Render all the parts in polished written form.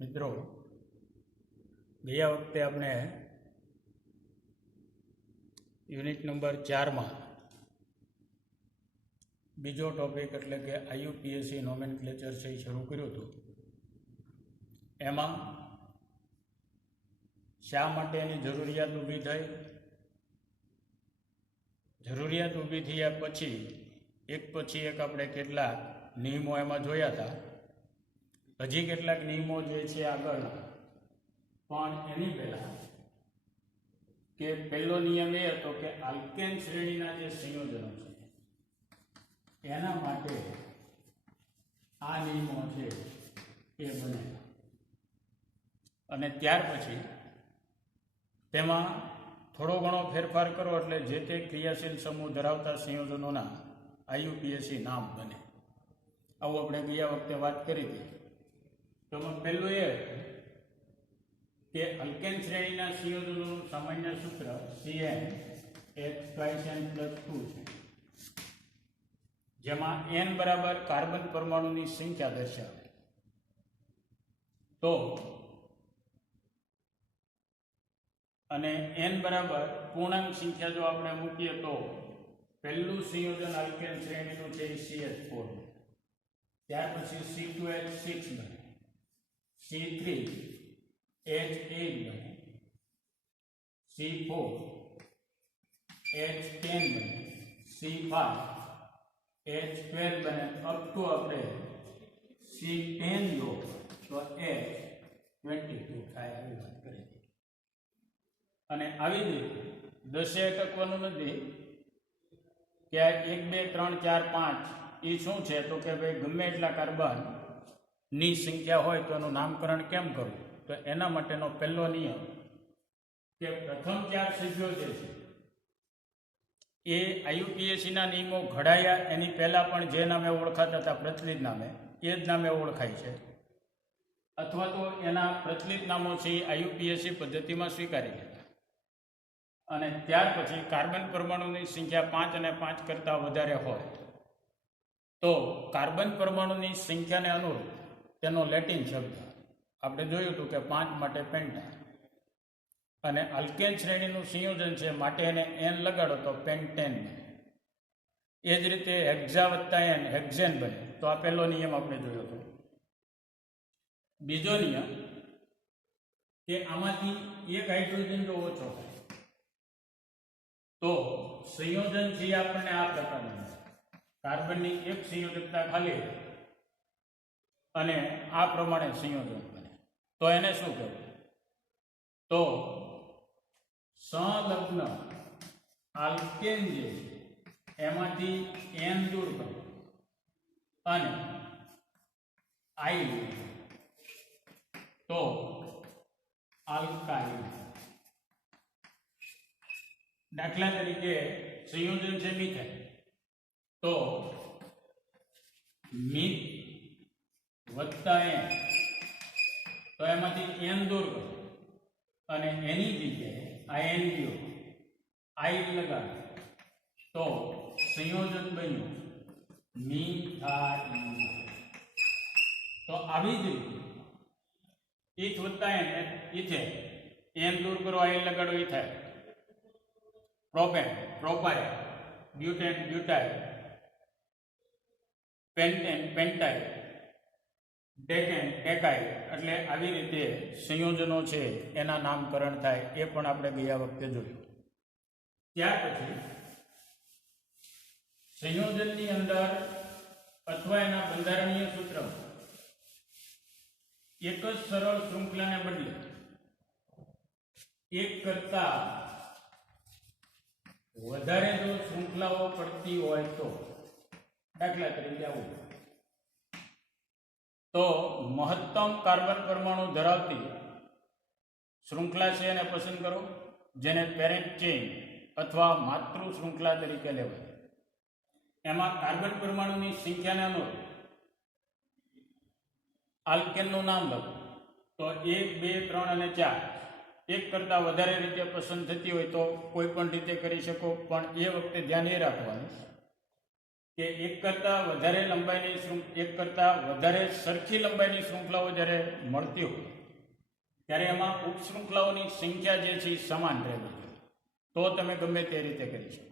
મિત્રો, ગયા વખતે આપણે યુનિટ નંબર 4માં બીજો ટોપિક એટલે કે આઈયુપીએસસી નોમેનક્લેચર છે એ શરૂ કર્યું હતું. એમાં શા માટે એની જરૂરિયાત ઊભી થઈ, જરૂરિયાત ઊભી થયા પછી એક આપણે કેટલાક નિયમો એમાં જોયા હતા. હજી કેટલાક નિયમો જે છે આગળ, પણ એની પહેલાં કે પહેલો નિયમ એ હતો કે આલ્કેન શ્રેણીના જે સંયોજનો છે એના માટે આ નિયમો છે એ બને, અને ત્યાર પછી તેમાં થોડો ઘણો ફેરફાર કરો એટલે જે તે ક્રિયાશીલ સમૂહ ધરાવતા સંયોજનોના આઈયુપીએસસી નામ બને. આવું આપણે ગયા વખતે વાત કરી હતી. તો પહેલું એ કે અલ્કેન શ્રેણીના સંયોજનોનું સામાન્ય સૂત્ર CnH2n+2 છે, જેમાં n બરાબર કાર્બન પરમાણુની સંખ્યા દર્શાવે. તો અને n બરાબર પૂર્ણાંક સંખ્યા જો આપણે મૂકીએ તો પહેલું સંયોજન અલ્કેન શ્રેણીનું છે CH4, ત્યાર પછી C2H6 બને, C3H8 બને, C4H10 બને, C5H12 બને, અપ ટુ આપણે C10 લો તો H22 થાય. આવી વાત કરી. અને આવી જ રીતે 10 અટકવાનું નથી કે આ 1 2 3 4 5 એ શું છે, તો કે ભાઈ ગમે એટલા કાર્બન ની સંખ્યા હોય તો એનું નામકરણ કેમ કરવું. તો એના માટેનો પહેલો નિયમ કે પ્રથમ 4 સભ્યો જે છે એ આઈયુપીએસસીના નિયમો ઘડાયા એની પહેલાં પણ જે નામે ઓળખાતા હતા પ્રચલિત નામે, એ જ નામે ઓળખાય છે, અથવા તો એના પ્રચલિત નામો છે એ આઈયુપીએસસી પદ્ધતિમાં સ્વીકારી લેતા. અને ત્યાર પછી કાર્બન પરમાણુની સંખ્યા 5 અને 5 કરતાં વધારે હોય તો કાર્બન પરમાણુની સંખ્યાને અનુરૂપ તેનો લેટિન શબ્દ આપણે જોયું હતું કે 5 માટે પેન્ટા, અને આલ્કેન શ્રેણીનું સંયોજન છે માટે એને n લગાડો તો પેન્ટેન બને. એ જ રીતે હેક્ઝા વત્તા n હેક્ઝેન બને. તો આ પહેલો નિયમ આપણે જોયો હતો. બીજો નિયમ કે આમાંથી એક હાઇડ્રોજન જો ઓછો થાય તો સંયોજન છે આપણને આ પ્રકારનું, કાર્બનની એક સંયોજકતા ખાલી અને આ પ્રમાણે સંયોજન બને. તો એને શું કહેવું? તો સંલગ્ન આલ્કેન જે એમાંથી n દૂર કરો અને આઈ તો આલ્કાઇલ. દાખલા તરીકે સંયોજન છે મિથાઇલ, તો મિથ વત્તા n, તો એમાંથી n દૂર કરો અને એની જગ્યાએ આ n ગયો આઈ લગાડો તો સંયોજન બન્યું મિથાઇલ. તો આવી જ રીતે ઇથ વત્તા n ઇથેન, n દૂર કરો આઈ લગાડો ethyl, propane propyl, butane butyl, pentane pentyl, decane decyl. એટલે આવી રીતે સંયોજનો છે એના નામકરણ થાય. એ પણ આપણે ગયા વખતે જોયું. ત્યાર પછી સંયોજનની અંદર અથવા એના બંધારણીય સૂત્રમાં એક જ સરળ શૃંખલાને બદલે એક કરતા વધારે જો શૃંખલાઓ પડતી હોય તો, દાખલા તરીકે આવું, તો મહત્તમ કાર્બન પરમાણુ ધરાવતી શૃંખલા છે એને પસંદ કરો, જેને પેરેન્ટ ચેઇન અથવા માતૃ શૃંખલા તરીકે લેવાય. એમાં કાર્બન પરમાણુની સંખ્યાને અનુરૂપ આલ્કેનનું નામ લખો. તો 1 2 3 અને 4 એક કરતાં વધારે રીતે પસંદ થતી હોય તો કોઈ પણ રીતે કરી શકો, પણ એ વખતે ધ્યાન એ રાખવાનું કે એક કરતાં વધારે લંબાઈની એક કરતાં વધારે સરખી લંબાઈની શૃંખલાઓ જ્યારે મળતી હોય ત્યારે એમાં ઉપશૃંખલાઓની સંખ્યા જે છે એ સમાન રહેવી જોઈએ, તો તમે ગમે તે રીતે કરી શકો.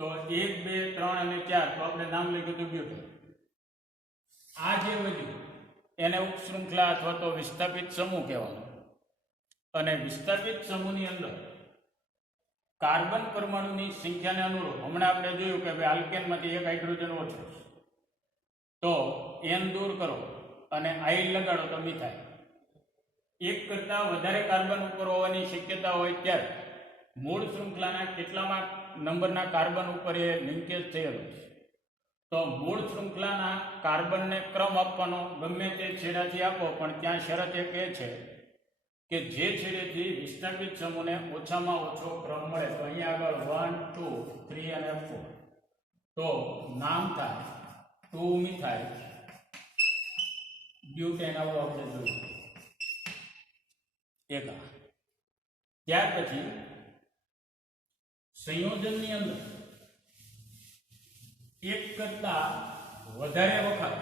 તો 1, 2, 3 અને 4 તો આપણે નામ લઈ ગયું બ્યુટેન. આ જે વધ્યું એને ઉપશૃંખલા અથવા તો વિસ્થાપિત સમૂહ કહેવાનો. અને વિસ્થાપિત સમૂહની અંદર કાર્બન પરમાણુની સંખ્યાને અનુરૂપ હમણાં આપણે જોયું કે ભાઈ આલ્કેનમાંથી એક હાઇડ્રોજન ઓછો છે, તો N દૂર કરો અને I લગાડો તો મિથાઇલ. એક કરતાં વધારે કાર્બન ઉપર હોવાની શક્યતા હોય ત્યારે મૂળ શૃંખલાના કેટલામાં નંબરના કાર્બન ઉપર એ લિંકેજ થયેલો છે, તો મૂળ શૃંખલાના કાર્બનને ક્રમ આપવાનો ગમે તે છેડાથી આપો, પણ ત્યાં શરત એક એ છે કે જે છેડેથી વિસ્થાપિત સમૂહને ઓછામાં ઓછો ક્રમ મળે. તો અહીંયા આગળ 1, 2, 3 અને 4 તો નામ થાય 2 મિથાઇલ બ્યુટેન. આવું આપણે જોયું એક. ત્યાર પછી સંયોજનની અંદર એક કરતા વધારે વખત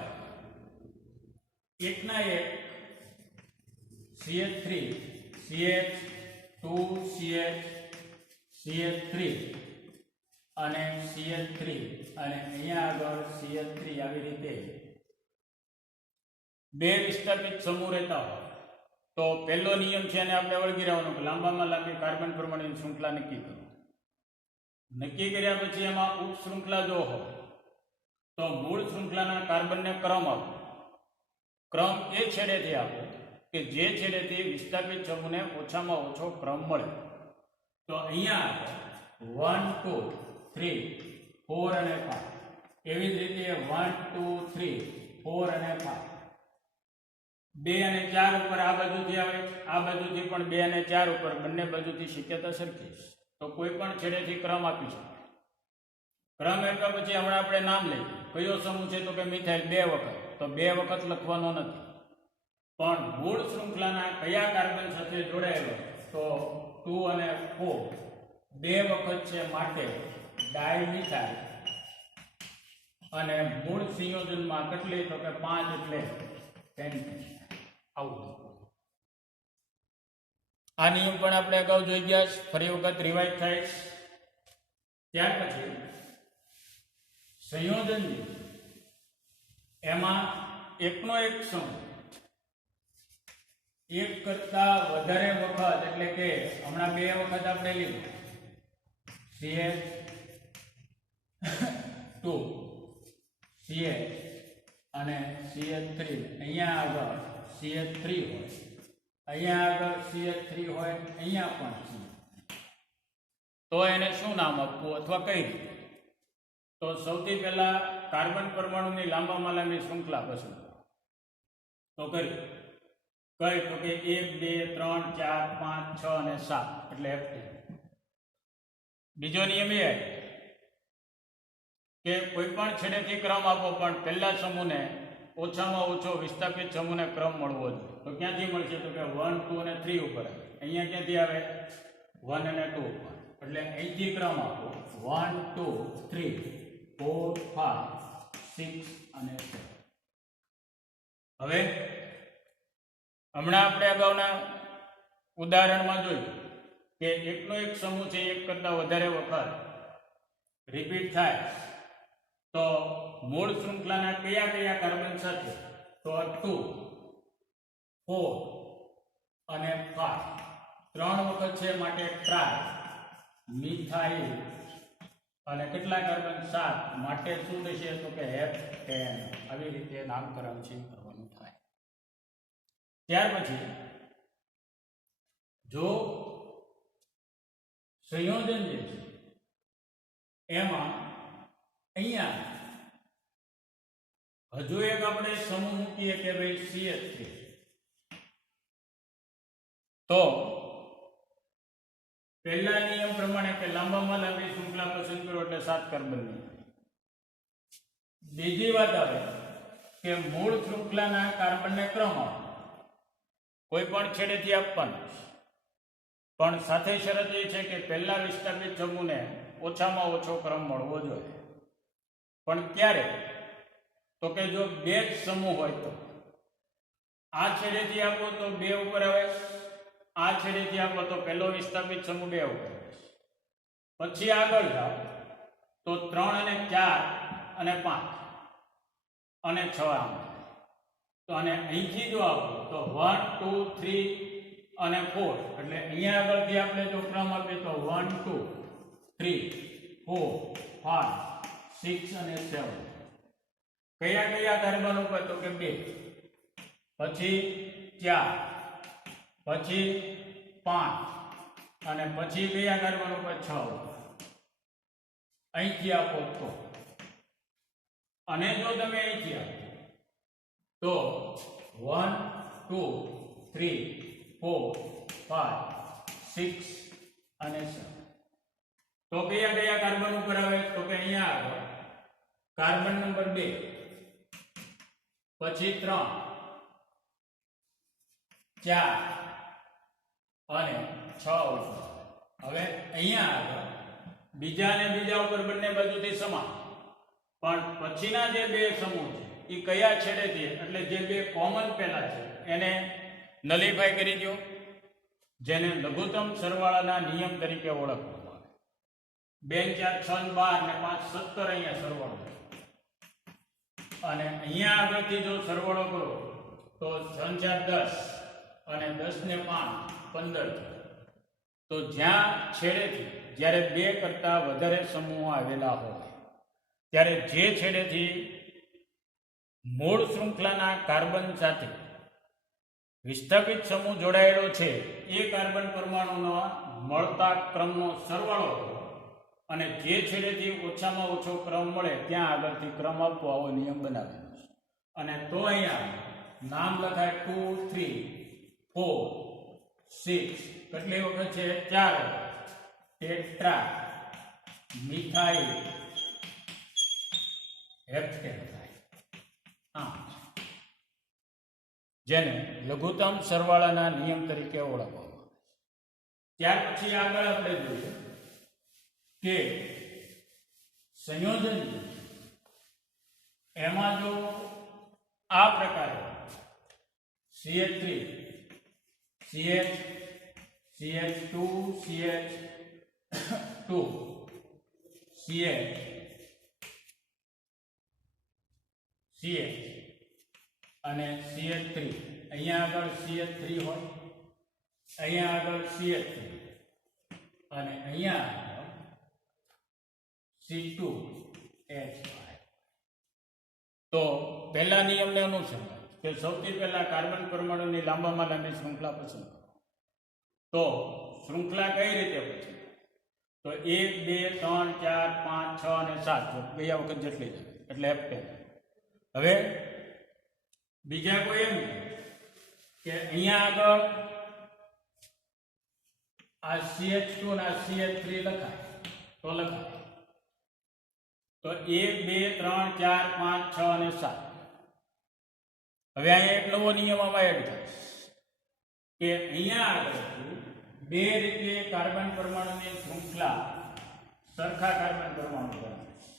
એકના એક CH3 CH 2 CH CH3 અને CH3 અને અહીંયા આગળ CH3 આવી રીતે બે વિસ્થાપિત સમૂહ રહેતા હોય તો પહેલો નિયમ છે એને આપણે વળગી રહેવાનો કે લાંબામાં લાંબી કાર્બન પરમાણુની શૃંખલા નક્કી કરો. નક્કી કર્યા પછી એમાં ઉપશૃંખલા જો હોય તો મૂળ શૃંખલાના કાર્બનને ક્રમ આપો. ક્રમ એ છેડેથી આપો કે જે છેડેથી વિસ્થાપિત સમૂહને ઓછામાં ઓછો ક્રમ મળે. તો અહીંયા 1, 2, 3, 4 અને 5. એવી જ રીતે 1, 2, 3, 4 અને 5. 2 અને 4 ઉપર આ બાજુથી આવે, આ બાજુથી પણ 2 અને 4 ઉપર, બંને બાજુથી શક્યતા સરખી છે, તો કોઈ પણ છેડેથી ક્રમ આપી શકે. ક્રમ આપ્યા પછી હમણાં આપણે નામ લઈએ કયો સમૂહ છે, તો કે મિથાઇલ 2 વખત. તો 2 વખત લખવાનો નથી, પણ મૂળ શૃંખલાના કયા કાર્બન સાથે જોડાયેલો તો 2 અને 4 2 વખત છે, માટે ડાયમિથાઇલ. અને મૂળ સંયોજનમાં કેટલી તો કે 5 એટલે પેન્ટેન. આવું આ નિયમ પણ આપણે અગાઉ જોઈ ગયા છે, ફરી વખત રિવાઇઝ થાય. ત્યાર પછી સંયોજન એમાં એકનો એક સમૂહ એક કરતા વધારે વખત, એટલે કે હમણાં 2 વખત આપણે લીધું CH2 CH અને CH3. અહીંયા આગળ CH3 હોય, અહીંયા આગળ CH3 હોય, અહીંયા પણ CH. તો એને શું નામ આપવું અથવા કઈ રીતે? તો સૌથી પહેલા કાર્બન પરમાણુની લાંબામાં લાંબી શૃંખલા પસંદ કરો. તો કરી કઈ તો કે 1, 2, 3, 4, 5, 6 અને 7 એટલે F10. બીજો નિયમ એ કે કોઈ પણ છેડેથી ક્રમ આપો, પણ પહેલા સમૂહને ઓછામાં ઓછો વિસ્થાપિત સમૂહને ક્રમ મળવો જોઈએ. તો ક્યાંથી મળશે તો કે 1, 2 અને 3 ઉપર. અહીંયા ક્યાંથી આવે 1 અને 2 ઉપર, એટલે અહીંથી ક્રમ આપો 1, 2, 3, 4, 5, 6 અને 7. હવે હમણાં આપણે અગાઉના ઉદાહરણમાં જોયું કે એકનો એક સમૂહ છે, એક કરતા વધારે વખત રિપીટ થાય તો મૂળ શૃંખલાના કયા કયા કાર્બન સાથે તો 2, 4 અને 5 3 વખત છે, માટે ટ્રાય મિથાઇલ. અને કેટલા કાર્બન 7 માટે શું થશે તો કે F10. આવી રીતે નામકરણ છે કરવાનું થાય. ત્યાર પછી જો સંયોજન જે છે એમાં અહીંયા હજુ એક આપણે સમૂહ મૂકીએ કે ભાઈ CH3, તો પહેલા નિયમ પ્રમાણે કે લાંબામાં લાંબી શૃંખલા પસંદ કરો એટલે 7 કાર્બનની. બીજી વાત આવે કે મૂળ શૃંખલાના કાર્બનને ક્રમ આપો, કોઈ પણ છેડેથી આપવાનો, પણ સાથે શરત એ છે કે પહેલા વિસ્થાપિત સમૂહને ઓછામાં ઓછો ક્રમ મળવો જોઈએ. પણ ક્યારે? તો કે જો બે જ સમૂહ હોય તો. આ છેડેથી આપો તો 2 ઉપર આવે, આ છેડેથી આપો તો પહેલો વિસ્થાપિત સમૂહ 2 ઉપર આવે. પછી આગળ જાઓ તો 3 અને 4 અને 5 અને 6 આમ. તો અને અહીંથી જો આપો તો 1 2 3 અને 4, એટલે અહીંયા આગળથી આપણે જો ક્રમ આપીએ તો 1 2 3 4 5 6 અને 7. કયા કયા કાર્બન ઉપર? તો કે 2, પછી 4, પછી 5 અને પછી કયા કાર્બન ઉપર? 6 ઉપર. અહીંથી આપો તો, અને જો તમે અહીંથી આપો તો 1 2 3 4 5 6 અને 7. તો કયા કયા કાર્બન ઉપર આવે? તો કે અહીંયા આગળ કાર્બન નંબર 2, પછી 3 4 અને 6 ઉપર. હવે અહીંયા આગળ બીજા અને બીજા ઉપર બંને બાજુથી સમાન, પણ પછીના જે બે સમૂહ છે એ કયા છેડેથી, એટલે જે બે કોમન પહેલા છે એને નલિફાઈ કરી દો, જેને લઘુત્તમ સરવાળાના નિયમ તરીકે ઓળખવામાં આવે. 2 4 6 12 ને 5 17 અહીંયા સરવાળો. અને અહીંયા આગળથી જો સરવાળો કરો તો 6 4 10 અને 10 ને 5 15. તો જ્યાં છેડેથી જ્યારે 2 કરતા વધારે સમૂહો આવેલા હોય ત્યારે જે છેડેથી મૂળ શૃંખલાના કાર્બન સાથે વિસ્થાપિત સમૂહ જોડાયેલો છે એ કાર્બન પરમાણુનો મળતા ક્રમનો સરવાળો કરો, અને જે છેડેથી ઓછામાં ઓછો ક્રમ મળે ત્યાં આગળથી ક્રમ આપવો, આવો નિયમ બનાવેલો છે. અને તો અહીંયા નામ લખાય 2 3 4 6. કેટલી વખત છે? 4 વખત. ટેટ્રા મિથાઇલ હેપ્ટેનાઇલ, જેને લઘુત્તમ સરવાળાના નિયમ તરીકે ઓળખવામાં આવે. ત્યાર પછી આગળ આપણે જોઈએ કે સંયોજન એમાં જો આ પ્રકારે CH3 CH CH2 CH2 CH CH અને CH3, અહીંયા આગળ CH3 હોય, અહીંયા આગળ CH3 અને અહીંયા આગળ C2H5. તો પહેલા નિયમને અનુસરવા કે સૌથી પહેલા કાર્બન પરમાણુની લાંબામાં લાંબી શૃંખલા પસંદ કરો. તો શૃંખલા કઈ રીતે પસંદ? તો 1 2 3 4 5 6 અને 7 ગયા વખત જેટલી છે એટલે હેપ્ટેન. હવે બીજા કોઈ એમ કે અહીંયા આગળ આ CH2 અને આ CH3 લખાય તો લખાય. તો 1 2 3 4 5 6 અને 7. હવે અહીંયા એક નવો નિયમ આમાં એડ થાય કે અહીંયા આગળ બે રીતે કાર્બન પરમાણુની શૃંખલા સરખા કાર્બન પરમાણુ બનાવે છે.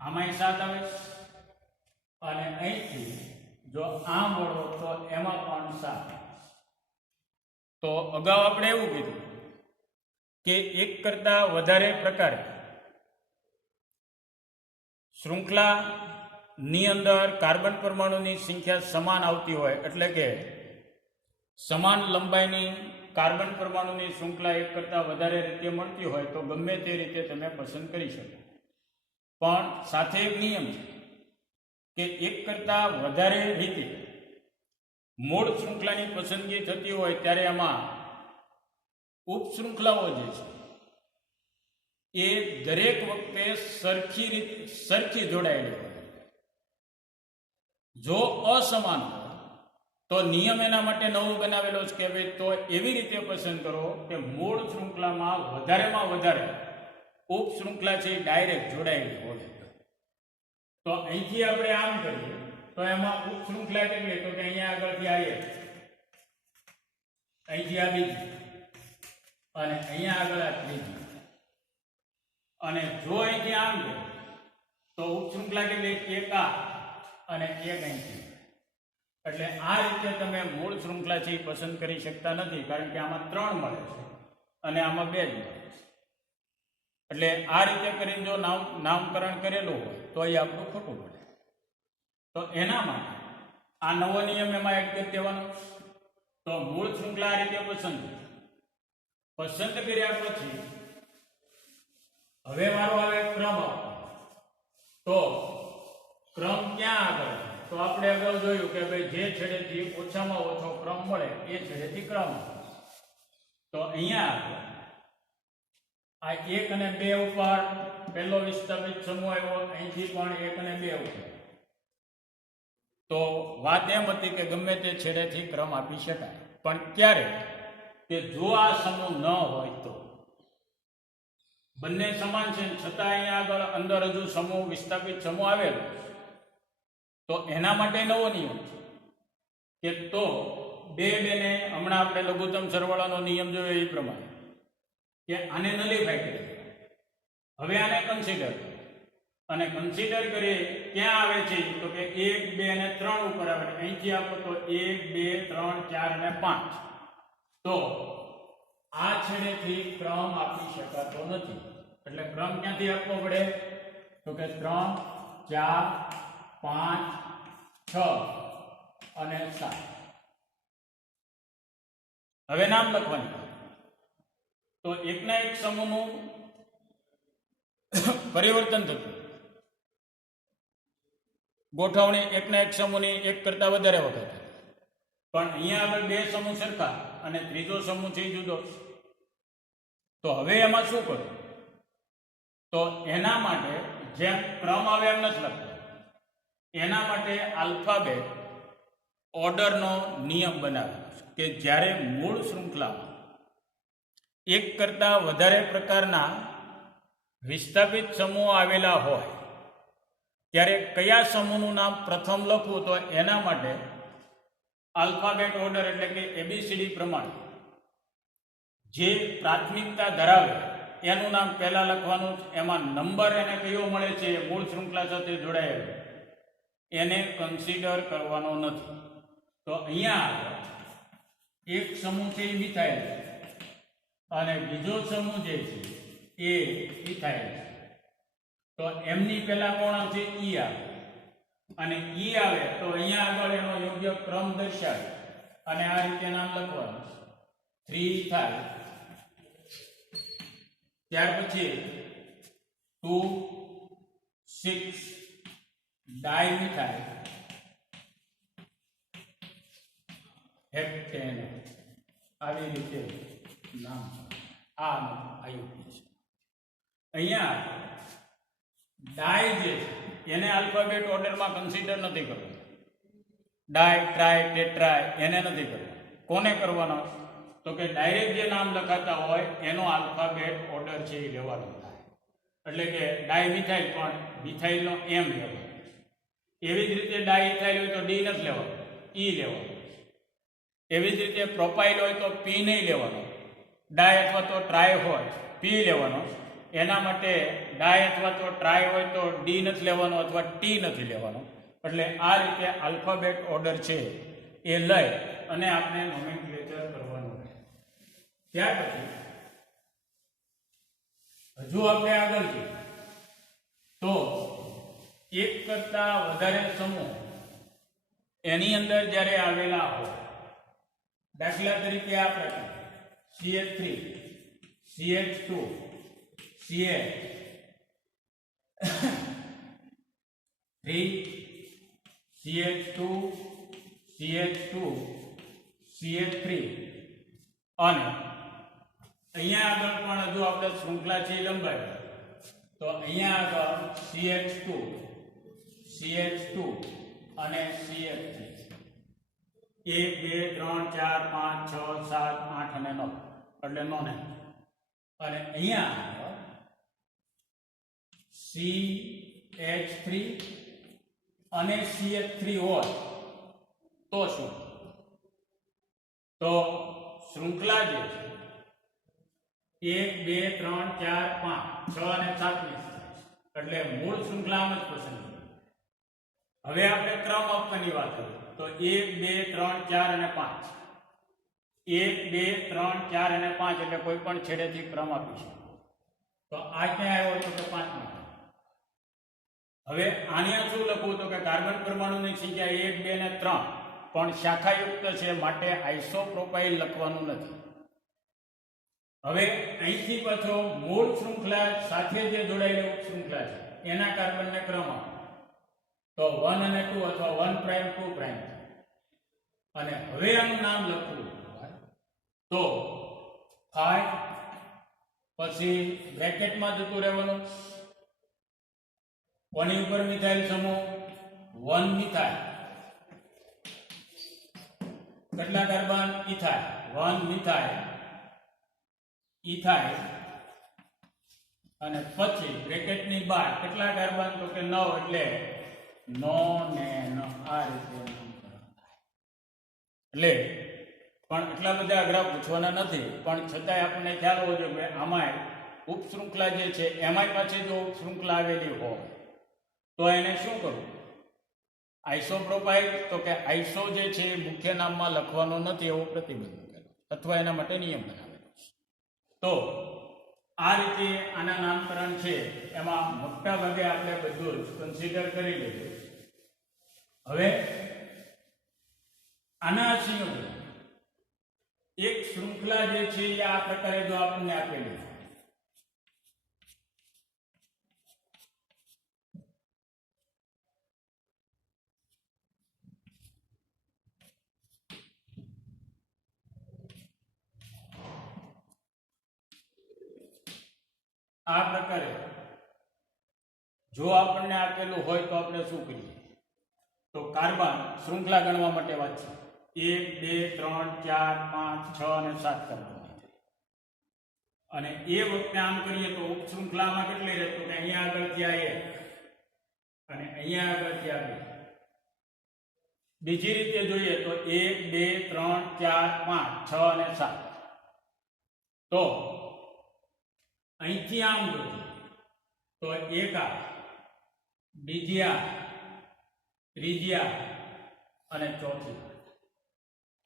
આમાંય 7 આવે અને અહીંથી જો આમ વળો તો એમાં પણ 7. તો અગાઉ આપણે એવું કીધું કે એક કરતા વધારે પ્રકારે શૃંખલાની અંદર કાર્બન પરમાણુની સંખ્યા સમાન આવતી હોય, એટલે કે સમાન લંબાઈની કાર્બન પરમાણુની શૃંખલા એક કરતા વધારે રીતે મળતી હોય તો ગમે તે રીતે તમે પસંદ કરી શકો. પણ સાથે એક નિયમ છે કે એક કરતા વધારે રીતે મૂળ શૃંખલાની પસંદગી થતી હોય ત્યારે એમાં ઉપશૃંખલાઓ જે છે એ દરેક વખતે સરખી જોડાયેલી હોય. જો અસમાન હોય તો નિયમ એના માટે નવો બનાવેલો છે કે ભાઈ તો એવી રીતે પસંદ કરો કે મૂળ શૃંખલામાં વધારેમાં વધારે ઉપશૃંખલા છે એ ડાયરેક્ટ જોડાયેલી હોય. તો અહીંથી આપણે આમ કરીએ તો એમાં ઉપશૃંખલા કેટલી? તો કે અહીંયા આગળથી આવીએ, અહીંથી આ બીજી અને અહીંયા આગળ આ ત્રીજી. અને જો અહીંથી આમ જાય તો ઉપશૃંખલા કેટલી? એક આ અને એક અહીંથી. એટલે આ રીતે તમે મૂળ શૃંખલા છે એ પસંદ કરી શકતા નથી, કારણ કે આમાં 3 મળે છે અને આમાં 2 જ મળે છે. એટલે આ રીતે કરીને જો નામકરણ કરેલું હોય તો એ આપણું ખોટું પડે. તો એના માટે આ નવો નિયમ એમાં એડ કરી દેવાનો. તો મૂળ શૃંખલા આ રીતે પસંદ કર્યા પછી હવે વારો આવે ક્રમ આપવાનો. તો ક્રમ ક્યાં આગળ? તો આપણે અગાઉ જોયું કે ભાઈ જે છેડેથી ઓછામાં ઓછો ક્રમ મળે એ છેડેથી ક્રમ. તો અહીંયા આ 1 અને 2 ઉપર પહેલો વિસ્થાપિત સમૂહ આવ્યો, અહીંથી પણ 1 અને 2 ઉપર. તો વાત એમ હતી કે ગમે તે છેડેથી ક્રમ આપી શકાય, પણ ક્યારે? કે જો આ સમૂહ ન હોય તો. બંને સમાન છે છતાં અહીંયા આગળ અંદર હજુ સમૂહ વિસ્થાપિત સમૂહ આવેલો, તો એના માટે નવો નિયમ છે કે તો 2 ને હમણાં આપણે લઘુત્તમ સરવાળાનો નિયમ જોયો એ પ્રમાણે કે આને નલિફાઈ કરી. હવે આને કન્સિડર અને કન્સિડર કરીએ ક્યાં આવે છે? તો કે 1, 2 અને 3 ઉપર આવે. અહીંથી આપો તો 1, 2, 3, 4 અને 5. તો આ છેડેથી ક્રમ આપી શકાતો નથી. એટલે ક્રમ ક્યાંથી આપવો પડે? તો કે 3, 4, 5, 6 અને 7. હવે નામ લખવાનું. તો એકના એક સમૂહનું પરિવર્તન થતું. ગોઠવણી એકના એક સમૂહની એક કરતા વધારે વખત. પણ અહીંયા આગળ 2 સમૂહ સરખા અને ત્રીજો સમૂહ છે જુદો. તો હવે એમાં શું કરવું? તો એના માટે જેમ ક્રમ આવે એમ નથી લખતો. એના માટે આલ્ફાબેટ ઓર્ડરનો નિયમ બનાવ્યો કે જ્યારે મૂળ શૃંખલામાં એક કરતા વધારે પ્રકારના વિસ્થાપિત સમૂહ આવેલા હોય ત્યારે કયા સમૂહનું નામ પ્રથમ લખવું? તો એના માટે આલ્ફાબેટ ઓર્ડર એટલે કે ABCD પ્રમાણે જે પ્રાથમિકતા ધરાવે એનું નામ પહેલા લખવાનું. એમાં નંબર એને કયો મળે છે મૂળ શૃંખલા સાથે જોડાયેલો, એને કન્સિડર કરવાનો નથી. તો અહીંયા એક સમૂહ છે એ મિથાઇલ અને બીજો સમૂહ જે છે એ ઇથાઇલ. તો એમની પહેલા કોણ આવશે? ઈ આવે. અને ઈ આવે તો અહીંયા આગળ એનો યોગ્ય ક્રમ દર્શાવે અને આ રીતે નામ લખવાનું 3 ઇથાઇલ. ત્યાર પછી 2, 6 ડાયમિથાઇલ હેપ્ટેન. આવી રીતે નામ આવ્યું છે. અહીંયા ડાય જે છે એને આલ્ફાબેટ ઓર્ડરમાં કન્સિડર નથી કરવું. ડાય, ટ્રાય, ટેટ્રાય એને નથી કરવું. કોને કરવાનો? તો કે ડાયરેક્ટ જે નામ લખાતા હોય એનો આલ્ફાબેટ ઓર્ડર છે એ લેવાનો થાય. એટલે કે ડાયમિથાઇલ પણ મિથાઇલનો એમ લેવાનો. એવી જ રીતે ડાયઇથાઇલ હોય તો ડી નથી લેવાનો, ઈ લેવાનો. એવી જ રીતે પ્રોપાઇલ હોય તો પી નહીં લેવાનો. ડાય અથવા તો ટ્રાય હોય પી લેવાનો. એના માટે ડાય અથવા તો ટ્રાય હોય તો ડી નથી લેવાનો અથવા ટી નથી લેવાનો. એટલે આ રીતે આલ્ફાબેટ ઓર્ડર છે એ લઈ અને આપણે નોમેનક્લેચર કરવાનું રહે. ત્યાર પછી હજુ આપણે આગળ જઈએ તો એક કરતા વધારે સમૂહ એની અંદર જ્યારે આવેલા હોય, દાખલા તરીકે આ પ્રકાર CH3, CH2, CH3, CH2, CH2, CH3 અને અહીંયા આગળ પણ હજુ આપણે શૃંખલા છે લંબાવી. તો અહીંયા આગળ CH2, CH2 અને CH3 1, 2, 3, 4, 5, 6, 7, 8 અને 9 એટલે 9 ને. અને અહીંયા CH3 અને CH3 હોય તો શું? તો શૃંખલા જે છે 1, 2, 3, 4, 5, 6 અને 7 ની એટલે મૂળ શૃંખલામાં જ પસંદ કરવું. હવે આપણે ક્રમ આપવાની વાત કરીએ તો 1 2 3 4 અને 5. 1 2 3 4 અને 5 એટલે કોઈ પણ છેડેથી ક્રમ આપી છે. તો આ ક્યાં આવ્યો તો કે 5 માં. હવે આને શું લખવું તો કે કાર્બન પરમાણુની સંખ્યા 1 2 અને 3 પણ શાખાયુક્ત છે માટે આઇસોપ્રોપાઇલ લખવાનું નથી. હવે અહીંથી પાછો મૂળ શૃંખલા સાથે જે જોડાયેલી ઉપશૃંખલા છે એના કાર્બનને ક્રમ આપો તો 1 અને 2 અથવા 1 પ્રાઇમ 2 પ્રાઇમ. અને હવે આનું નામ લખવું તો 5 પછી બ્રેકેટમાં જતું રહેવાનું. કોની ઉપર મિથાઇલ સમૂહ 1 મિથાઇલ. કેટલા કાર્બન ઇથાઇલ 1 મિથાઇલ ઇથાઇલ અને પછી બ્રેકેટની બહાર કેટલા કાર્બન તો કે 9 એટલે નો ને નો આ રીતે એટલે પણ એટલા બધા અઘરા પૂછવાના નથી પણ છતાંય આપણને ખ્યાલ હોવો જોઈએ કે આમાં ઉપશૃંખલા જે છે એમાંય પાછી જો ઉપશૃંખલા આવેલી હોય તો એને શું કરવું આઇસોપ્રોપાઇલ તો કે આઇસો જે છે મુખ્ય નામમાં લખવાનો નથી એવો પ્રતિબંધ મૂકેલો અથવા એના માટે નિયમ બનાવેલો છે. તો આ રીતે આના નામકરણ છે એમાં મોટા ભાગે આપણે બધું જ કન્સિડર કરી લઈએ. હવે આના સંયોજન એક શૃંખલા જે છે એ આ પ્રકારે જો આપણને આપેલી આ પ્રકારે જો આપણને આપેલું હોય તો આપણે શું કરીએ તો કાર્બન શૃંખલા ગણવા માટે વાંચીએ 1 2 3 4 5 6 અને 7 કાર્બન અને એ વખતે આમ કરીએ તો ઉપશૃંખલામાં કેટલી રહે તો કે અહીંયા આગળથી આ 1 અને અહીંયા આગળથી આ 2. બીજી રીતે જોઈએ તો 1 2 3 4 5 6 અને 7. તો અહીંથી આમ જોઈએ તો એક આ બીજી આ ત્રીજી આ અને ચોથી.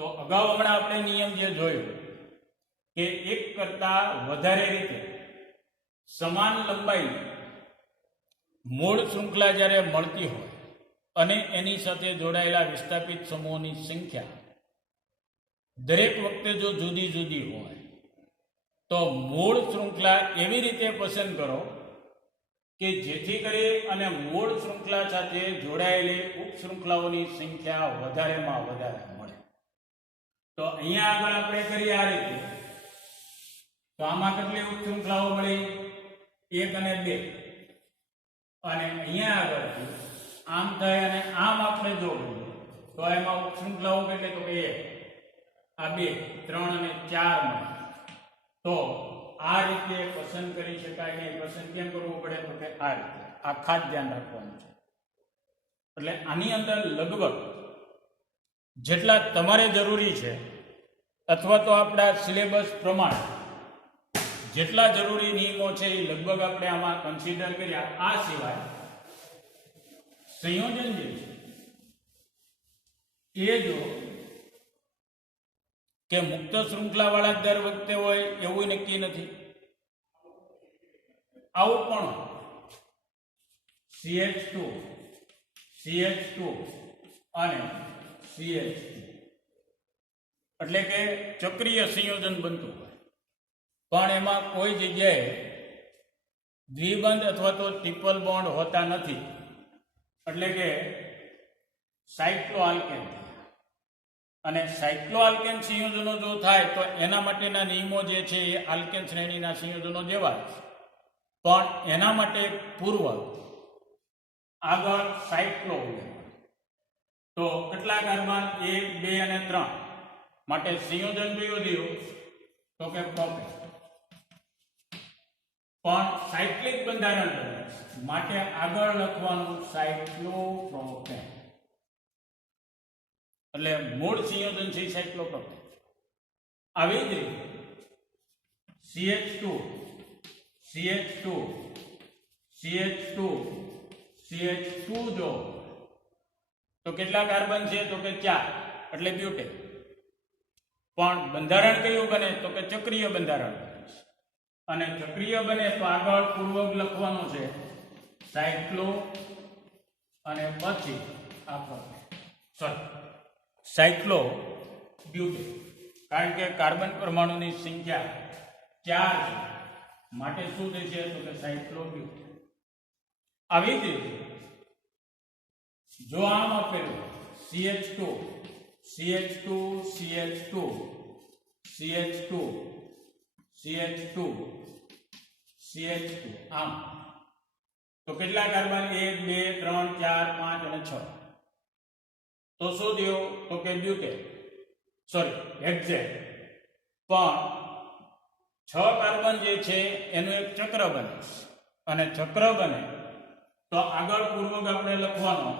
તો અગાઉ હમણાં આપણે નિયમ જે જોયો કે એક કરતા વધારે રીતે સમાન લંબાઈ મૂળ શૃંખલા જ્યારે મળતી હોય અને એની સાથે જોડાયેલા વિસ્થાપિત સમૂહોની સંખ્યા દરેક વખતે જો જુદી જુદી હોય તો મૂળ શૃંખલા એવી રીતે પસંદ કરો કે જેથી કરી અને મૂળ શૃંખલા સાથે જોડાયેલી ઉપશૃંખલાઓની સંખ્યા વધારેમાં વધારે મળે. તો અહીંયા આગળ આપણે કરીએ આ રીતે તો આમાં કેટલી ઉપશૃંખલાઓ મળી 1 અને 2 અને અહીંયા આગળથી આમ થાય અને આમ આપણે જો તો એમાં ઉપશૃંખલાઓ કેટલી તો કે 1 આ 2 3 અને 4 મળે. તો આ રીતે પસંદ કરી શકાય નહીં. પસંદ કેમ કરવું પડે તો કે આ રીતે આ ખાસ ધ્યાન રાખવાનું છે. એટલે આની અંદર લગભગ જેટલા તમારે જરૂરી છે અથવા તો આપણા સિલેબસ પ્રમાણે જેટલા જરૂરી નિયમો છે એ લગભગ આપણે આમાં કન્સિડર કર્યા. આ સિવાય સંયોજન જે છે એ જો કે મુક્ત શૃંખલા વાળા દર વખતે હોય એવું નક્કી નથી. આવું પણ CH2 CH2 અને CH2 એટલે કે ચક્રીય સંયોજન બનતું હોય પણ એમાં કોઈ જગ્યાએ દ્વિબંધ અથવા તો ટ્રિપલ બોન્ડ હોતા નથી. એટલે કે સાયક્લોઆલ્કેન અને સાયક્લોઆલ્કેન સંયોજનો જો થાય તો એના માટેના નિયમો જે છે એ આલ્કેન શ્રેણીના સંયોજનો જેવા છે પણ એના માટે પૂર્વ આગળ સાયક્લો. તો કેટલા કાર્બન 1 2 અને 3 માટે સંયોજન કયું થયું તો કે પ્રોપેન. પણ સાયક્લિક બંધારણ માટે આગળ લખવાનું સાયક્લોપ્રોપેન. એટલે મૂળ સંયોજન છે સાયક્લોપ્રોપેન. આવી જ રીતે CH2 CH2 CH2 CH2 જો તો કેટલા કાર્બન છે તો કે 4 એટલે બ્યુટેન. પણ બંધારણ કયું બને તો કે ચક્રીય બંધારણ. અને ચક્રીય બને તો આગળ પૂર્વક લખવાનું છે સાયક્લો અને પછી આપણે સાયક્લો બ્યુટેન. કારણ કે કાર્બન પરમાણુની સંખ્યા 4 છે માટે શું થશે તો કે સાયક્લો બ્યુટેન. આવી જ રીતે જો આમ આપેલું CH2 CH2 CH2 CH2 CH2 CH2 આમ તો કેટલા કાર્બન 1 2 3 4 5 અને 6 તો શું થયું તો કે બ્યુટેન હેક્ઝેન. પણ 6 કાર્બન જે છે એનું એક ચક્ર બને અને ચક્ર બને તો આગળ પૂર્વક આપણે લખવાનો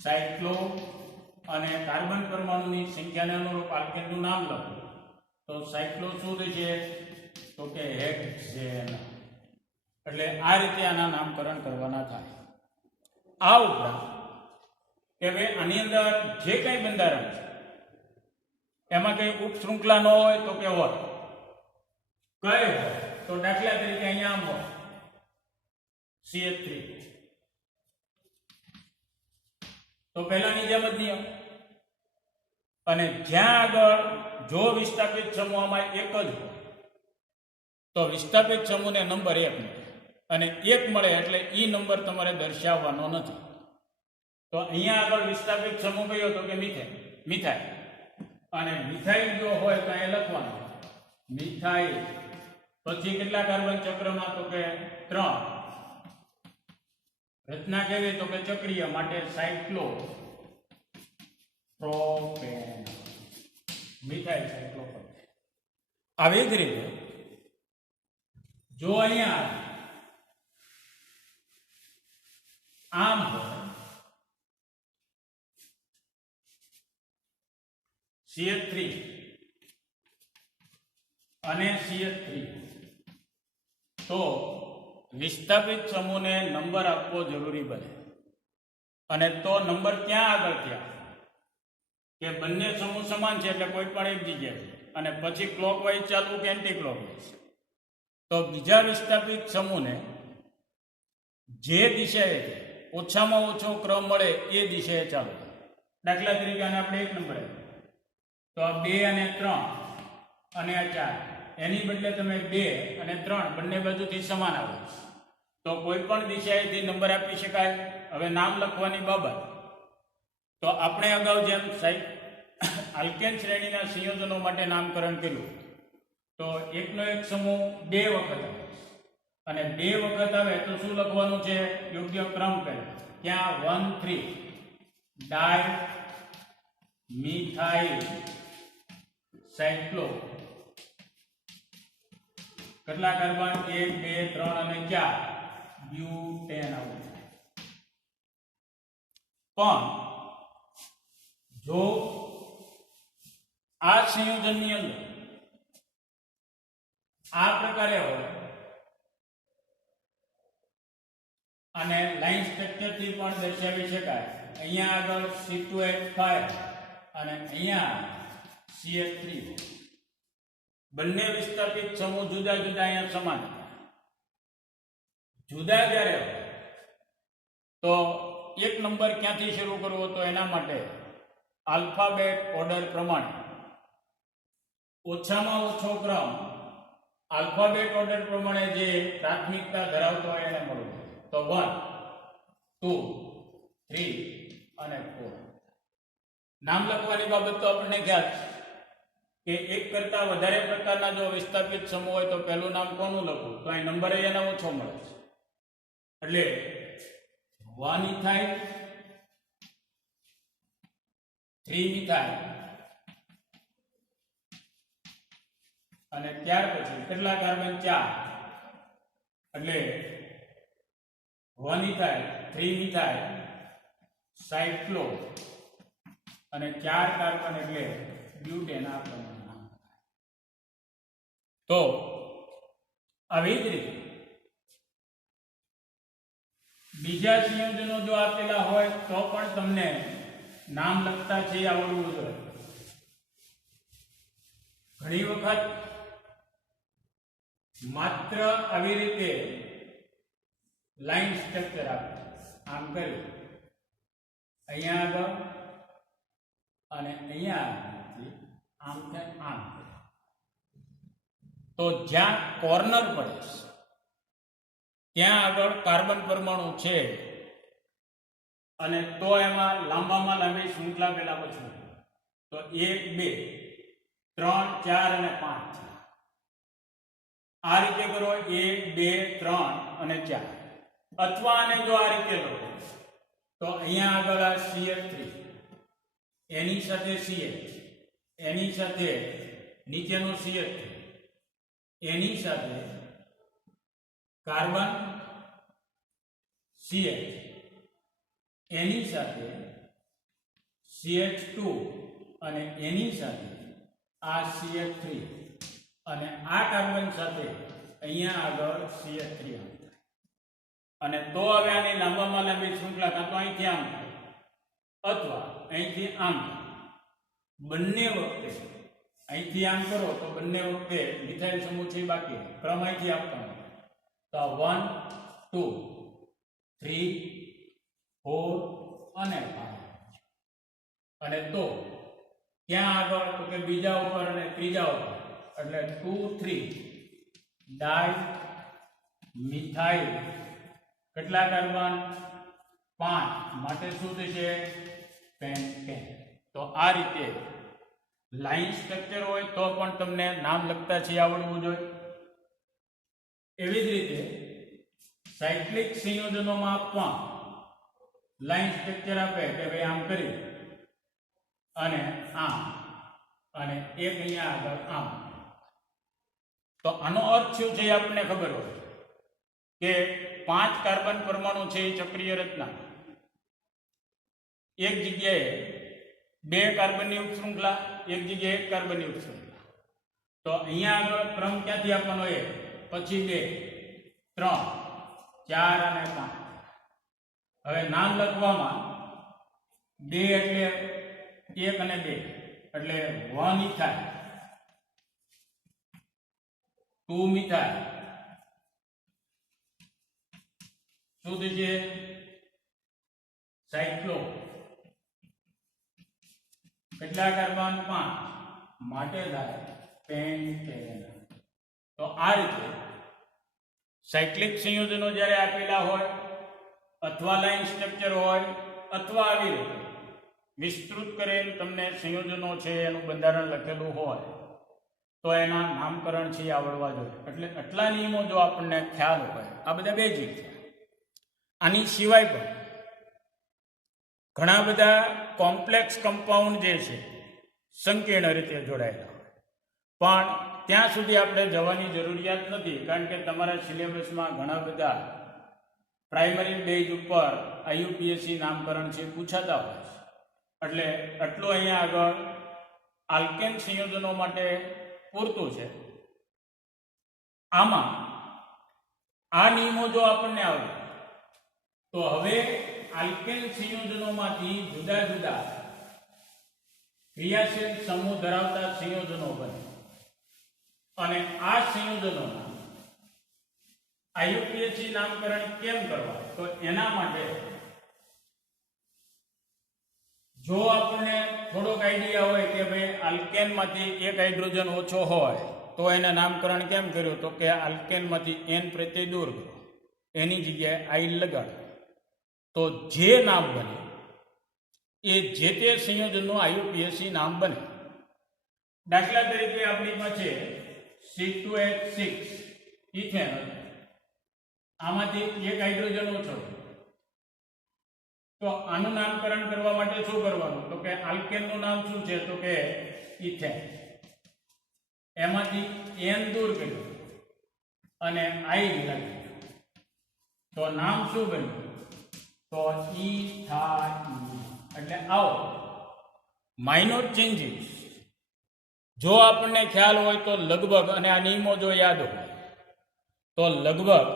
સાયક્લો અને કાર્બન પરમાણુની સંખ્યાને અનુરૂપ આલ્કેનનું નામ લખવું તો સાયક્લો શું થશે તો કે હેક્ઝેન. એટલે આ રીતે આના નામકરણ કરવાના થાય. આ ઉપરાંત કે હવે આની અંદર જે કંઈ બંધારણ છે એમાં કંઈ ઉપશૃંખલા ન હોય તો કે હોય કઈ હોય તો દાખલા તરીકે અહીંયા આમ હોય CH3 તો પહેલાની જેમ જ નિયમ. અને જ્યાં આગળ જો વિસ્થાપિત સમૂહમાં એક જ હોય તો વિસ્થાપિત સમૂહને નંબર 1 મળે અને 1 મળે એટલે ઈ નંબર તમારે દર્શાવવાનો નથી. તો અહીંયા આગળ વિસ્થાપિત સમૂહ કયો તો કે મિથાઇલ. અને મિથાઇલ જો હોય તો અહીંયા લખવાનું મિથાઇલ. પછી કેટલા કાર્બન ચક્રમાં તો કે 3. રચના કેવી તો કે ચક્રીય માટે સાયક્લો પ્રોપેન મિથાઇલ સાયક્લોપ્રોપેન. આવી જ રીતે જો અહીંયા આમ હોય CH3 અને CH3 તો વિસ્થાપિત સમૂહને નંબર આપવો જરૂરી બને. અને તો નંબર ક્યાં આગળ થયા કે બંને સમૂહ સમાન છે એટલે કોઈ પણ એક જગ્યાએ અને પછી ક્લોકવાઇઝ ચાલવું કે એન્ટી ક્લોકવાઇઝ તો બીજા વિસ્થાપિત સમૂહને જે દિશાએ ઓછામાં ઓછો ક્રમ મળે એ દિશાએ ચાલો. દાખલા તરીકે આને આપણે 1 નંબર આપ્યો તો આ 2 અને 3 અને આ 4 એની બદલે તમે 2 અને 3 બંને બાજુથી સમાન આવે તો કોઈ પણ દિશાએથી નંબર આપી શકાય. હવે નામ લખવાની બાબત તો આપણે અગાઉ જેમ આલ્કેન શ્રેણીના સંયોજનો માટે નામકરણ કર્યું તો એકનો એક સમૂહ 2 વખત આવે અને 2 વખત આવે તો શું લખવાનું છે યોગ્ય ક્રમ કરે ત્યાં 1 3 ડાય મિથાઇલ સાયક્લો કેટલા કાર્બન 1 2 3 અને 4 બ્યુટેન આવું. પણ જો આ સંયોજનની અંદર આ પ્રકારે હોય અને લાઈન સ્ટ્રક્ચરથી પણ દર્શાવી શકાય. અહીંયા આગળ C2H5 અને અહીંયા CH3 બંને વિસ્થાપિત સમૂહ જુદા જુદા અહીંયા સમાન જુદા જ્યારે હોય તો એક નંબર ક્યાંથી શરૂ કરવો તો એના માટે આલ્ફાબેટ ઓર્ડર પ્રમાણે ઓછામાં ઓછો ક્રમ આલ્ફાબેટ ઓર્ડર પ્રમાણે જે પ્રાથમિકતા ધરાવતો હોય એને મળવું તો 1 2 3 અને 4. નામ લખવાની બાબત તો આપણને ખ્યાલ કે એક કરતા વધારે પ્રકારના જો વિસ્થાપિત સમૂહ હોય તો પહેલું નામ કોનું લખવું તો અહીં નંબર એનો ઓછો મળે છે એટલે 1 ઇથાઇલ 3 મિથાઇલ અને ત્યાર પછી કેટલા કાર્બન 4 એટલે 1 ઇથાઇલ 3 મિથાઇલ સાયક્લો અને 4 કાર્બન એટલે બ્યુટેન આ પ્રમાણે નામ. તો આવી જ રીતે બીજા સંયોજનો જો આપેલા હોય તો પણ તમને નામ લખતા છે એ આવડવું જોઈએ. ઘણી વખત માત્ર આવી રીતે લાઈન સ્ટ્રક્ચર આપે, આમ કરી અહીંયા આગળ અને અહીંયા આગળથી આમ થાય આમ, તો જ્યાં કોર્નર પડે ત્યાં આગળ કાર્બન પરમાણુ છે અને તો એમાં લાંબામાં લાંબી શૃંખલા પેલા પછી તો 1 2 3 4 અને 5 આ રીતે કરો 1 2 3 અને 4, અથવા આને જો આ રીતે લો તો અહીંયા આગળ આ CH3 એની સાથે CH એની સાથે નીચેનું CH3 એની સાથે કાર્બન CH એની સાથે CH2 અને એની સાથે આ CH3 અને આ કાર્બન સાથે અહીંયા આગળ CH3 અને તો હવે આની લાંબામાં લાંબી શૃંખલા કાં તો અહીંથી આમ અથવા અહીંથી આમ, બંને વખતે અહીંથી આમ કરો તો બંને વખતે મિથાઇલ સમૂહ છે બાકી ક્રમ અહીંથી આપવાનો, તો 1 2 3 4 અને 5 અને તો ક્યાં આગળ તો કે બીજા ઉપર અને ત્રીજા ઉપર એટલે 2 3 ડાઈ મિથાઇલ કેટલા કાર્બન 5 માટે શું થશે પેન્ટેન. તો આ રીતે લાઈન સ્ટ્રક્ચર હોય તો પણ તમને નામ લખતા છે આવડવું જોઈએ. એવી જ રીતે સાયક્લિક સંયોજનોમાં પણ લાઈન સ્ટ્રક્ચર આપે કે ભાઈ આમ કરી અને આમ અને એક અહીંયા આગળ આમ, તો આનો અર્થ શું છે આપણને ખબર હોય કે 5 કાર્બન પરમાણુ છે એ ચક્રીય રચના, એક જગ્યાએ 2 કાર્બનની ઉપશૃંખલા, એક જગ્યાએ 1 કાર્બનની ઉપશૃંખલા, તો અહીંયા આગળ ક્રમ ક્યાંથી આપવાનો 1 પછી 2 3 4 અને 5. હવે નામ લખવામાં 2 એટલે 1 અને 2 એટલે 1 ઇથાઇલ 2 મિથાઇલ શું થશે સાયક્લો કેટલા કાર્બન 5 માટે થાય પેન્ટેન. તો આ રીતે સાયક્લિક સંયોજનો જ્યારે આપેલા હોય અથવા લાઈન સ્ટ્રક્ચર હોય અથવા આવી રીતે વિસ્તૃત કરીને તમને સંયોજનો છે એનું બંધારણ લખેલું હોય તો એના નામકરણ છે આવડવા જોઈએ. એટલે આટલા નિયમો જો આપણને ખ્યાલ હોય, આ બધા બેઝિક છે. આની સિવાય પણ ઘણા બધા કોમ્પ્લેક્સ કમ્પાઉન્ડ જે છે સંકીર્ણ રીતે જોડાયેલા હોય, પણ ત્યાં સુધી આપણે જવાની જરૂરિયાત નથી, કારણ કે તમારા સિલેબસમાં ઘણા બધા પ્રાઇમરી બેઝ ઉપર IUPAC નામકરણ છે પૂછાતા હોય છે. એટલે આટલું અહીંયા આગળ આલ્કેન સંયોજનો માટે પૂરતું છે. આમાં આ નિયમો જો આપણને આવડે તો હવે આલ્કેન સંયોજનોમાંથી જુદા જુદા ક્રિયાશીલ સમૂહ ધરાવતા સંયોજનો બને અને આ સંયોજનોના IUPAC નામકરણ કેમ કરવા, તો એના માટે જો આપણને થોડોક આઈડિયા હોય કે ભાઈ આલ્કેનમાંથી એક હાઇડ્રોજન ઓછો હોય તો એના નામકરણ કેમ કર્યું, તો કે આલ્કેનમાંથી N પ્રત્યય દૂર કરો, એની જગ્યાએ આઈ લગાડો, તો જે નામ બને એ જે તે સંયોજનનું IUPAC નામ બને. દાખલા તરીકે આપણી પાસે C2H6 ઇથેન, આમાંથી એક હાઇડ્રોજન ઓછો, તો આનું નામકરણ કરવા માટે શું કરવાનું, તો કે આલ્કેનનું નામ શું છે, તો કે ઇથેન, એમાંથી N દૂર કર્યું અને આઈ લગાવ્યું, તો નામ શું બન્યું, તો ઇથાઇન. એટલે આવો માઇનોર ચેન્જીસ જો આપણને ખ્યાલ હોય તો લગભગ, અને આ નિયમો જો યાદ હોય તો લગભગ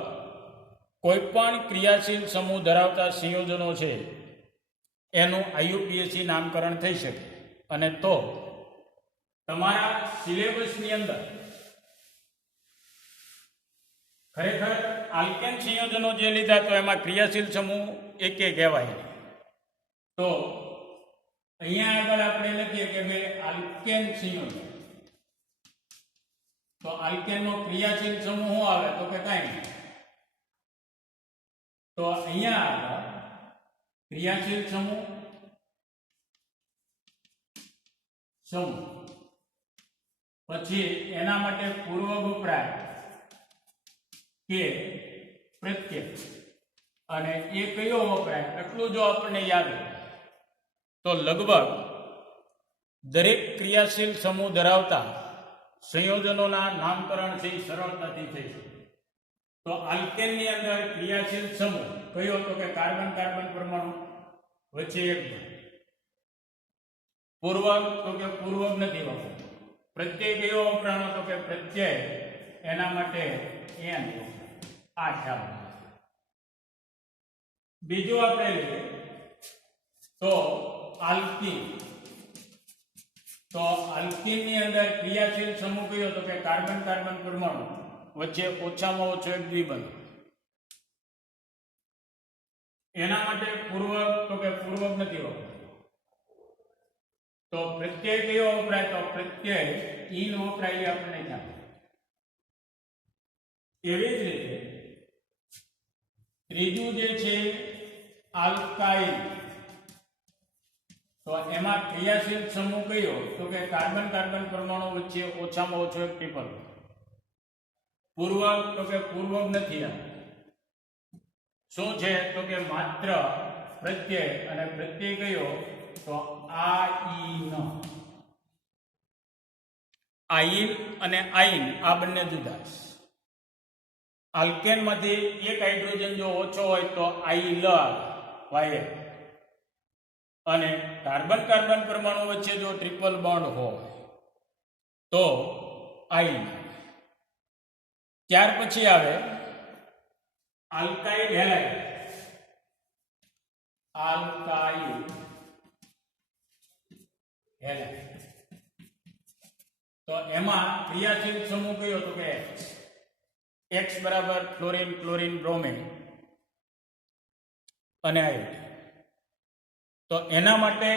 કોઈ પણ ક્રિયાશીલ સમૂહ ધરાવતા સંયોજનો છે એનું IUPAC નામકરણ થઈ શકે. અને તો તમારા સિલેબસની અંદર ખરેખર આલ્કેન સંયોજનો જે લીધા તો એમાં ક્રિયાશીલ સમૂહ એકે કહેવાય. તો અહીંયા આગળ આપણે લખીએ કે ભાઈ આલ્કેન સંયોજન. તો આલ્કેનનો ક્રિયાશીલ સમૂહ શું આવે તો કે કાંઈ નહીં. તો અહીંયા આગળ ક્રિયાશીલ સમૂહ પછી એના માટે પૂર્વ વપરાય કે પ્રત્યય, અને એ કયો વપરાય એટલું જો આપણને યાદ હોય તો લગભગ દરેક ક્રિયાશીલ સમૂહ ધરાવતા સંયોજનોના નામકરણ છે સરળતાથી થઈ શકે. તો આલ્કેનની અંદર ક્રિયાશીલ સમૂહ કયો તો કે કાર્બન કાર્બન પરમાણુ વચ્ચે એક બંધ. પૂર્વક તો કે પૂર્વક નથી વપરાતો. પ્રત્યય કયો વપરાણો તો કે પ્રત્યય, એના માટે એન. આ ખ્યાલ. બીજું આપણે લઈએ તો આલ્કીન. તો આલ્કીન ની અંદર ક્રિયાશીલ સમૂહ કયો તો કે કાર્બન કાર્બન પરમાણુ વચ્ચે ઓછામાં ઓછો એક દ્વિબંધ. એના માટે પૂર્વક તો કે પૂર્વક નથી વપરાતો. તો પ્રત્યય કયો વપરાય તો પ્રત્યય ઈન વપરાય આપણને ખ્યાલ. એવી જ રીતે ત્રીજું જે છે આલ્કાઇલ. તો એમાં ક્રિયાશીલ સમૂહ કયો તો કે કાર્બન કાર્બન પરમાણુ વચ્ચે ઓછામાં ઓછો એક ટ્રિપલ. પૂર્વક તો કે પૂર્વક નથી. શું છે તો કે માત્ર પ્રત્યય, અને પ્રત્યય કયો તો આઈન. આઈન અને આઈન આ બંને જુદા. આલ્કેન માંથી એક હાઇડ્રોજન જો ઓછો હોય તો આઈલ આવે, અને કાર્બન કાર્બન પરમાણુ વચ્ચે જો ટ્રિપલ બોન્ડ હોય તો આઈન. ત્યાર પછી આવે આલ્કાઇલ હેલાઇડ. Alkyl halide. તો એમાં ક્રિયાશીલ સમૂહ કયો તો કે X બરાબર ક્લોરીન ક્લોરીન બ્રોમિન અને આયોડિન. તો એના માટે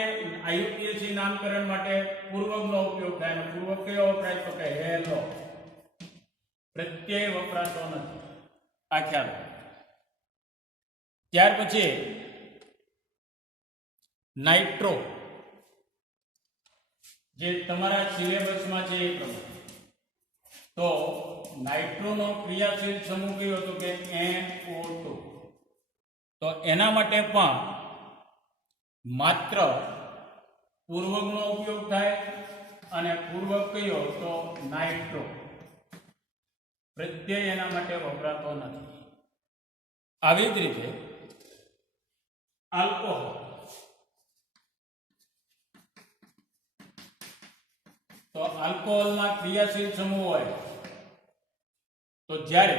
IUPAC નામકરણ માટે પૂર્વકનો ઉપયોગ થાય. અને પૂર્વક કયો વપરાય તો કે હેલો. પ્રત્યય વપરાતો નથી. આ ખ્યાલ. ત્યાર પછી નાઇટ્રો, જે તમારા સિલેબસમાં છે એ પ્રમાણે. તો નાઇટ્રોનો ક્રિયાશીલ સમૂહ કયો તો કે NO2. તો એના માટે પણ માત્ર પૂર્વકનો ઉપયોગ થાય, અને પૂર્વક કયો તો નાઇટ્રો. પ્રત્યય એના માટે વપરાતો નથી. આવી જ રીતે આલ્કોહોલ. તો આલ્કોહોલમાં ક્રિયાશીલ સમૂહ હોય તો જ્યારે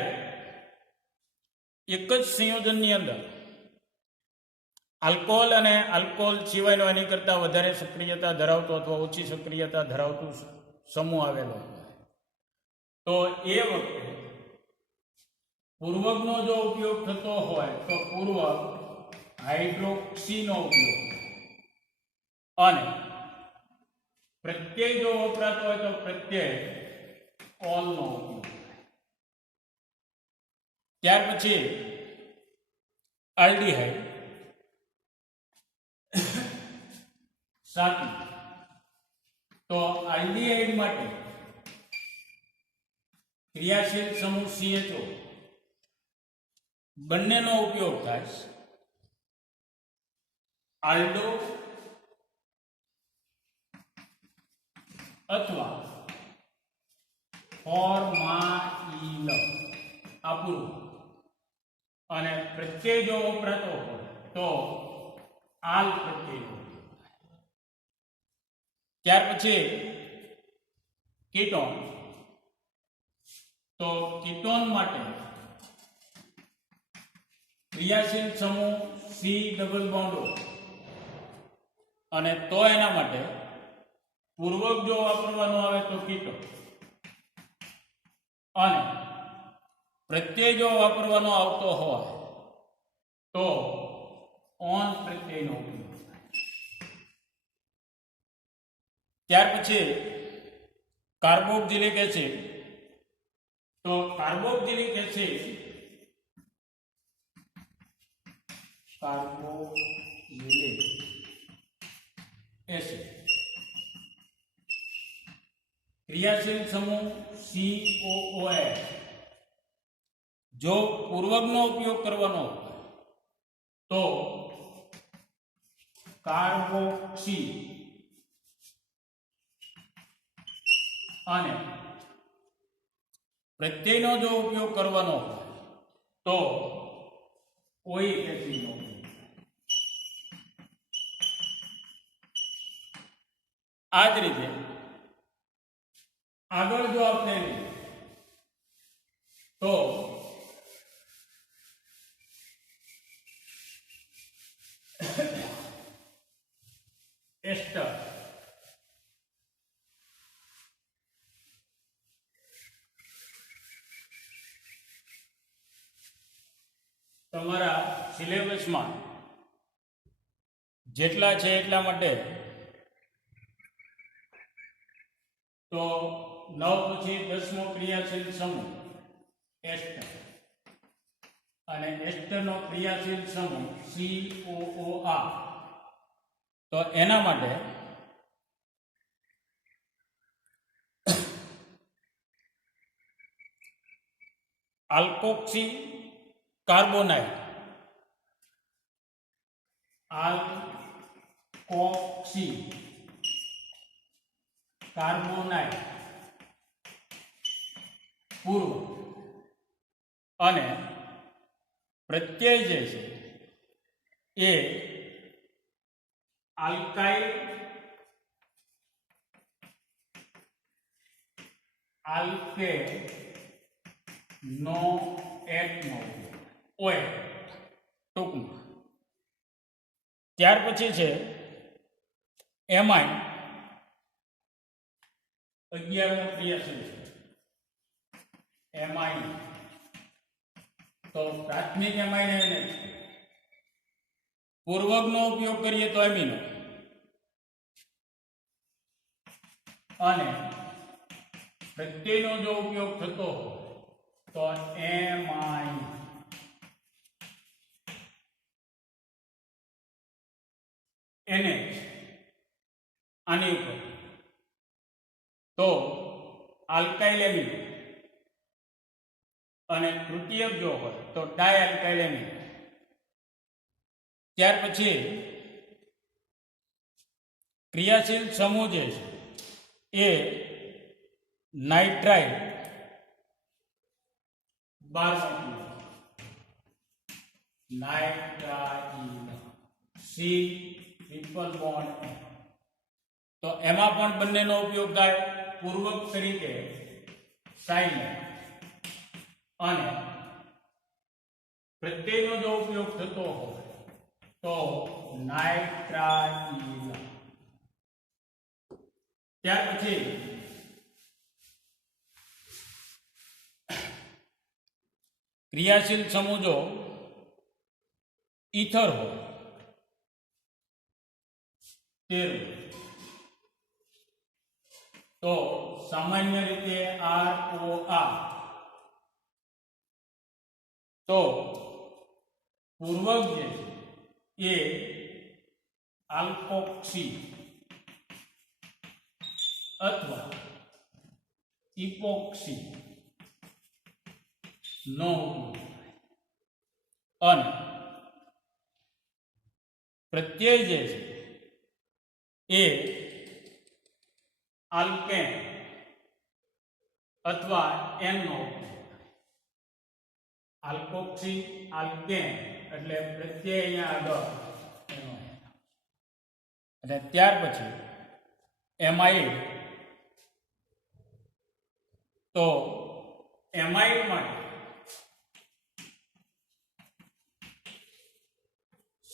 એક જ સંયોજનની અંદર આલ્કોહોલ અને આલ્કોહોલ સિવાયનો એની કરતાં વધારે સક્રિયતા ધરાવતો અથવા ઓછી સક્રિયતા ધરાવતું સમૂહ આવેલો હોય તો એ વખતે પૂર્વકનો જો ઉપયોગ થતો હોય તો પૂર્વક હાઇડ્રોક્સીનો ઉપયોગ, અને પ્રત્યય જો વપરાતો હોય તો પ્રત્યય ઓલનો ઉપયોગ. ત્યાર પછી આલ્ડીહાઇડ. સાચું. તો આલ્ડીહાઇડ માટે ક્રિયાશીલ સમૂહ CHO બંનેનો ઉપયોગ થાય. આલ્ડો અથવા ફોર્માઇલ આપવું, અને પ્રત્યય જો વપરાતો હોય તો આલ પ્રત્યય. ત્યાર પછી કીટોન. તો કીટોન માટે ક્રિયાશીલ સમૂહ સી ડબલ બોન્ડ O અને તો એના માટે પૂર્વક જો વાપરવાનું આવે તો કીટો અને પ્રત્યય જો વાપરવાનો આવતો હોય તો ઓન પ્રત્યયનો ઉપયોગ. ત્યાર પછી કાર્બોક્સિલિક એસિડ. તો કાર્બોક્સિલિક એસિડ ક્રિયાશીલ સમૂહ COOH જો પૂર્વકનો ઉપયોગ કરવાનો હોય તો કાર્બોક્સી અને પ્રત્યયનો જો ઉપયોગ કરવાનો હોય તો ઓઇક એસિડનો ઉપયોગ. આ જ રીતે આગળ જો આપણે તો એસ્ટર તમારા સિલેબસમાં જેટલા છે એટલા માટે તો 9 પછી 10મો ક્રિયાશીલ સમૂહ એસ્ટર અને એસ્ટરનો ક્રિયાશીલ સમૂહ COOR. તો એના માટે આલ્કોક્સી કાર્બોનાઇલ પૂર્વ અને પ્રત્યય જે છે એ આલ્કાઇલ નો એકનો ઓએ ટૂંકમાં. ત્યાર પછી છે એમાઇન 11મો ક્રિયાશીલ છે એમાઇન. તો પ્રાથમિક એમાઇન એને પૂર્વકનો ઉપયોગ કરીએ તો એમિનો અને પ્રત્યયનો જો ઉપયોગ થતો હોય તો એમાઇન. એને આની ઉપર તો આલ્કાઇલ એમિનો અને તૃતીયક જો હોય તો ડાયઆલ્કાઇલ એમિનો. ત્યાર પછી ક્રિયાશીલ સમૂહ જે છે એ nitrile 12 nitrile C triple bond N. તો એમાં પણ બંનેનો ઉપયોગ થાય પૂર્વક તરીકે સાયલેન્ટ અને પ્રત્યયનો જો ઉપયોગ થતો હોય તો નાઇટ્રાઇલ. ત્યાર પછી ક્રિયાશીલ સમૂહ જો ઈથર હોય 13 તો સામાન્ય રીતે ROR. તો પૂર્વક જે છે એ આલ્કોક્સી અથવા ઇપોક્સી નો અને પ્રત્યય જે છે એ આલ્કેન અથવા એન નો આલ્કોક્સી આલ્કેન એટલે પ્રત્યય અહીંયા આગળ એનો. અને ત્યાર પછી એમાઇડ. તો એમાઇડ માટે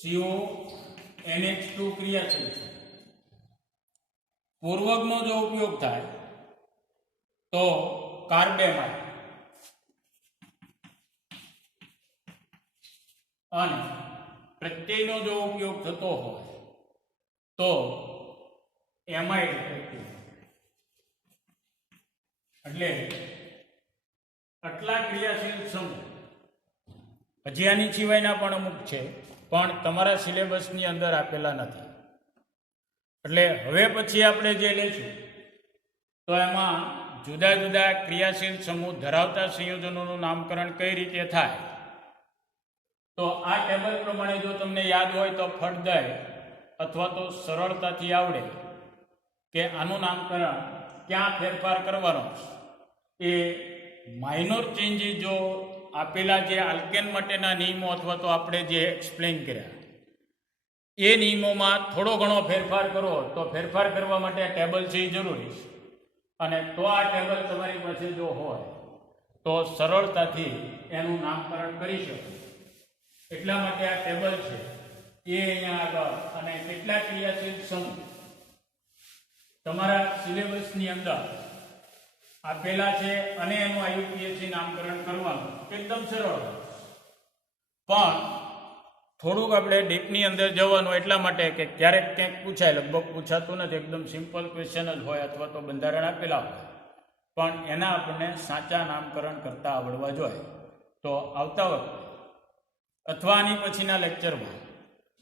CONH2 ક્રિયાશીલ છે. પૂર્વકનો જો ઉપયોગ થાય તો કાર્બેમાઇડ અને પ્રત્યયનો જો ઉપયોગ થતો હોય તો એમાઇડ પ્રત્યય. એટલે આટલા ક્રિયાશીલ સમૂહ, હજી આની સિવાયના પણ અમુક છે પણ તમારા સિલેબસની અંદર આપેલા નથી. એટલે હવે પછી આપણે જે લઈશું તો એમાં જુદા જુદા ક્રિયાશીલ સમૂહ ધરાવતા સંયોજનોનું નામકરણ કઈ રીતે થાય. તો આ ટેબલ પ્રમાણે જો તમને યાદ હોય તો ફળદાય અથવા તો સરળતાથી આવડે કે આનું નામકરણ ક્યાં ફેરફાર કરવાનો. એ માઇનોર ચેન્જીસ જો આપેલા જે આલ્કેન માટેના નિયમો અથવા તો આપણે જે એક્સપ્લેન કર્યા એ નિયમોમાં થોડો ઘણો ફેરફાર કરો તો ફેરફાર કરવા માટે આ ટેબલ છે એ જરૂરી છે. અને તો આ ટેબલ તમારી પાસે જો હોય તો સરળતાથી એનું નામકરણ કરી શકો. એટલા માટે આ ટેબલ છે એ અહીંયા આગળ અને કેટલા ક્રિયાશીલ સમૂહ તમારા સિલેબસની અંદર આપેલા છે અને એનું IUPAC નામકરણ કરવાનું એકદમ સરળ. પણ થોડુંક આપણે ડીપની અંદર જવાનું એટલા માટે કે ક્યારેક ક્યાંક પૂછાય, લગભગ પૂછાતું નથી, એકદમ સિમ્પલ ક્વેશ્ચન જ હોય અથવા તો બંધારણ આપેલા હોય પણ એના આપણને સાચા નામકરણ કરતા આવડવા જોઈએ. તો આવતા વખતે અથવા આની પછીના લેક્ચરમાં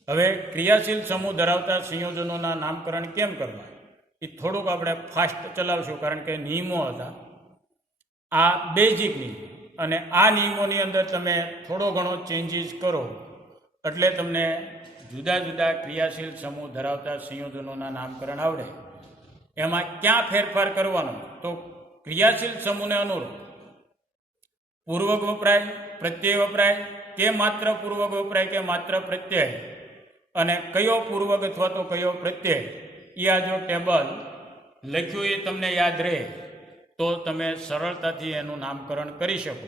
હવે ક્રિયાશીલ સમૂહ ધરાવતા સંયોજનોના નામકરણ કેમ કરવા એ થોડુંક આપણે ફાસ્ટ ચલાવશું કારણ કે નિયમો હતા આ બેઝિક નિયમો અને આ નિયમોની અંદર તમે થોડો ઘણો ચેન્જીસ કરો એટલે તમને જુદા જુદા ક્રિયાશીલ સમૂહ ધરાવતા સંયોજનોના નામકરણ આવડે. એમાં ક્યાં ફેરફાર કરવાનો તો ક્રિયાશીલ સમૂહને અનુરૂપ પૂર્વક વપરાય, પ્રત્યય વપરાય કે માત્ર પૂર્વક વપરાય કે માત્ર પ્રત્યય અને કયો પૂર્વક અથવા તો કયો પ્રત્યય એ આ જો ટેબલ લખ્યું એ તમને યાદ રહે તો તમે સરળતાથી એનું નામકરણ કરી શકો.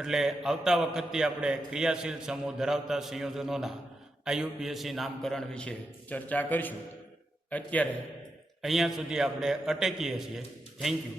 એટલે આવતા વખતથી આપણે ક્રિયાશીલ સમૂહ ધરાવતા સંયોજનોના IUPAC નામકરણ વિશે ચર્ચા કરીશું. અત્યારે અહીંયા સુધી આપણે અટકીએ છીએ. Thank you.